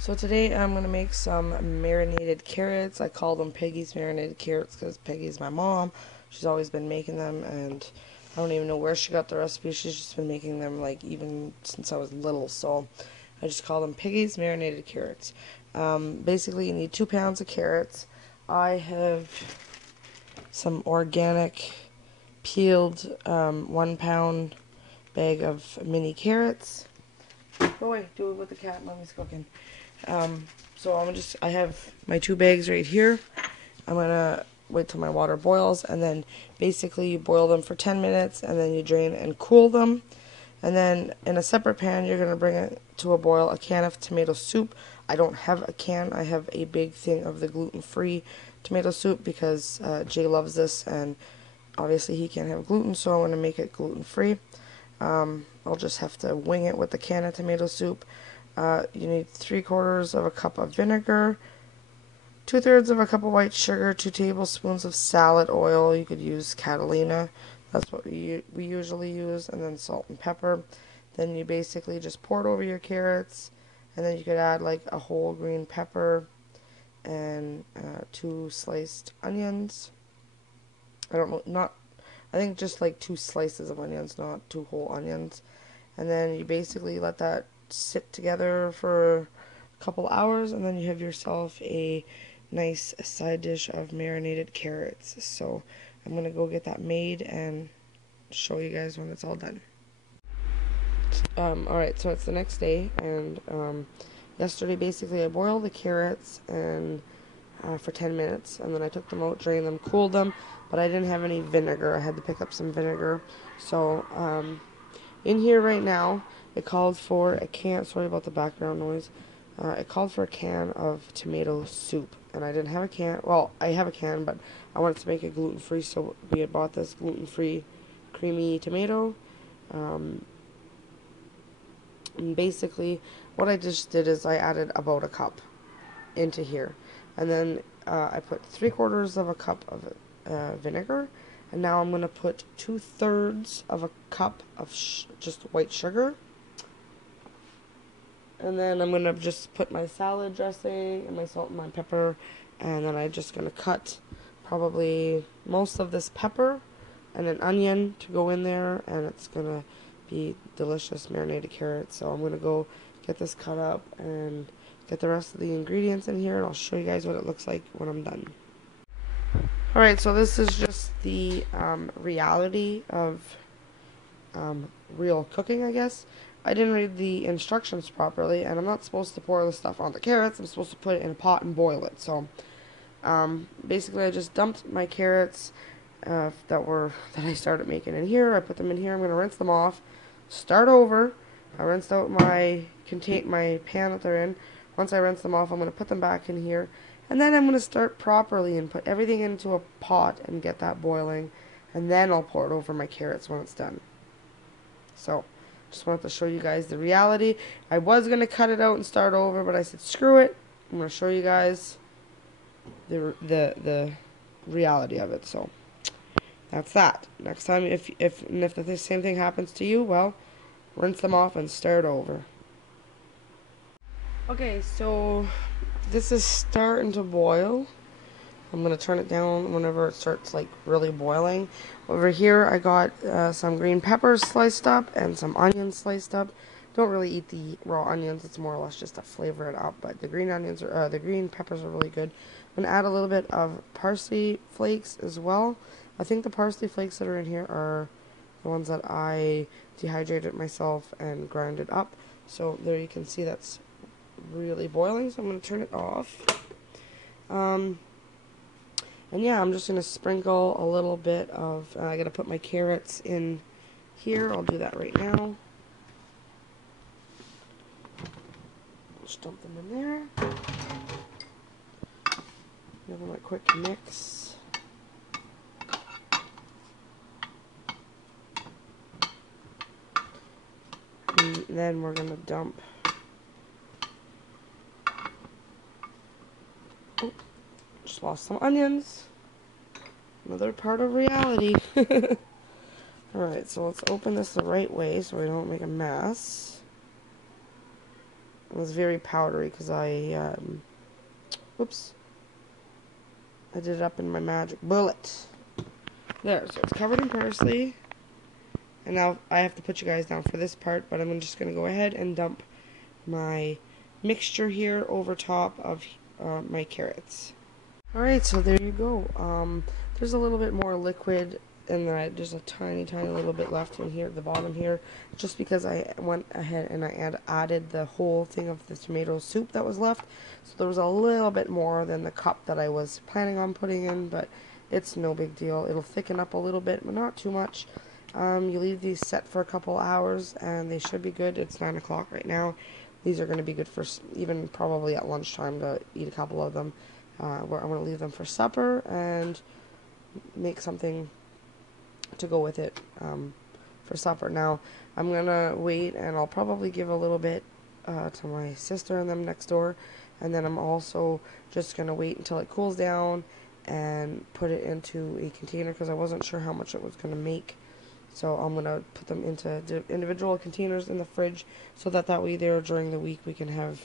So today I'm going to make some marinated carrots. I call them Peggy's marinated carrots because Peggy's my mom. She's always been making them, and I don't even know where she got the recipe. She's just been making them like even since I was little. So I just call them Peggy's marinated carrots. Basically, you need 2 pounds of carrots. I have some organic peeled 1 pound bag of mini carrots. Go away, do it with the cat. Mommy's cooking. So I have my 2 bags right here. I'm gonna wait till my water boils, and then basically you boil them for 10 minutes, and then you drain and cool them. And then in a separate pan, you're gonna bring it to a boil a can of tomato soup. I don't have a can. I have a big thing of the gluten-free tomato soup because Jay loves this, and obviously he can't have gluten, so I'm gonna make it gluten-free. I'll just have to wing it with the can of tomato soup. You need 3/4 of a cup of vinegar, 2/3 of a cup of white sugar, 2 tablespoons of salad oil. You could use Catalina. That's what we usually use, and then salt and pepper. Then you basically just pour it over your carrots, and then you could add like a whole green pepper and 2 sliced onions. I think just like 2 slices of onions, not 2 whole onions. And then you basically let that sit together for a couple hours, and then you have yourself a nice side dish of marinated carrots. So I'm gonna go get that made and show you guys when it's all done. Alright, so it's the next day, and yesterday basically I boiled the carrots and for 10 minutes, and then I took them out, drained them, cooled them, but I didn't have any vinegar. I had to pick up some vinegar. So in here right now, it called for a can. Sorry about the background noise. It called for a can of tomato soup, and I didn't have a can. Well, I have a can, but I wanted to make it gluten-free, so we had bought this gluten-free creamy tomato. And basically, what I just did is I added about a cup into here, and then I put 3/4 of a cup of vinegar, and now I'm going to put 2/3 of a cup of just white sugar. And then I'm going to just put my salad dressing and my salt and my pepper. And then I'm just going to cut probably most of this pepper and an onion to go in there. And it's going to be delicious marinated carrots. So I'm going to go get this cut up and get the rest of the ingredients in here. And I'll show you guys what it looks like when I'm done. Alright, so this is just the reality of real cooking, I guess. I didn't read the instructions properly, and I'm not supposed to pour the stuff on the carrots. I'm supposed to put it in a pot and boil it. So basically I just dumped my carrots that I started making in here. I put them in here. I'm going to rinse them off, start over. I rinsed out my pan that they're in. Once I rinse them off, I'm going to put them back in here, and then I'm going to start properly and put everything into a pot and get that boiling, and then I'll pour it over my carrots when it's done. So just wanted to show you guys the reality. I was going to cut it out and start over, but I said screw it. I'm going to show you guys the reality of it. So that's that. Next time, if the same thing happens to you, well, rinse them off and start over. Okay, so this is starting to boil. I'm going to turn it down whenever it starts like really boiling. Over here I got some green peppers sliced up and some onions sliced up. Don't really eat the raw onions, it's more or less just to flavor it up, but the green peppers are really good. I'm going to add a little bit of parsley flakes as well. I think the parsley flakes that are in here are the ones that I dehydrated myself and grinded up. So there you can see that's really boiling, so I'm going to turn it off. And yeah, I'm just going to sprinkle a little bit of, I got to put my carrots in here. I'll do that right now. Just dump them in there. Give them a quick mix. And then we're going to dump. Oh. Just lost some onions. Another part of reality. Alright, so let's open this the right way so we don't make a mess. It was very powdery because whoops, I did it up in my magic bullet. There, so it's covered in parsley. And now I have to put you guys down for this part, but I'm just going to go ahead and dump my mixture here over top of my carrots. Alright, so there you go. There's a little bit more liquid and there's a tiny little bit left in here at the bottom here, just because I went ahead and I added the whole thing of the tomato soup that was left. So there was a little bit more than the cup that I was planning on putting in, but it's no big deal. It'll thicken up a little bit, but not too much. You leave these set for a couple hours and they should be good. It's 9 o'clock right now. These are going to be good for even probably at lunchtime to eat a couple of them. Where I'm going to leave them for supper and make something to go with it for supper. Now, I'm going to wait and I'll probably give a little bit to my sister and them next door. And then I'm also just going to wait until it cools down and put it into a container because I wasn't sure how much it was going to make. So I'm going to put them into individual containers in the fridge so that way there during the week we can have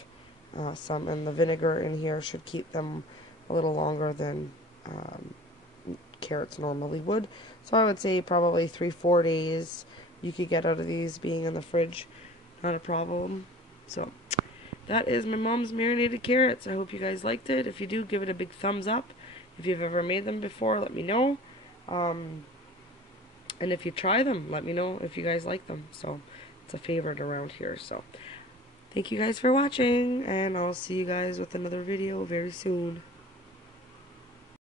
some. And the vinegar in here should keep them a little longer than carrots normally would. So I would say probably 3-4 days you could get out of these being in the fridge. Not a problem. So that is my mom's marinated carrots. I hope you guys liked it. If you do, give it a big thumbs up. If you've ever made them before, let me know. And if you try them, let me know if you guys like them. So it's a favorite around here. So thank you guys for watching, and I'll see you guys with another video very soon.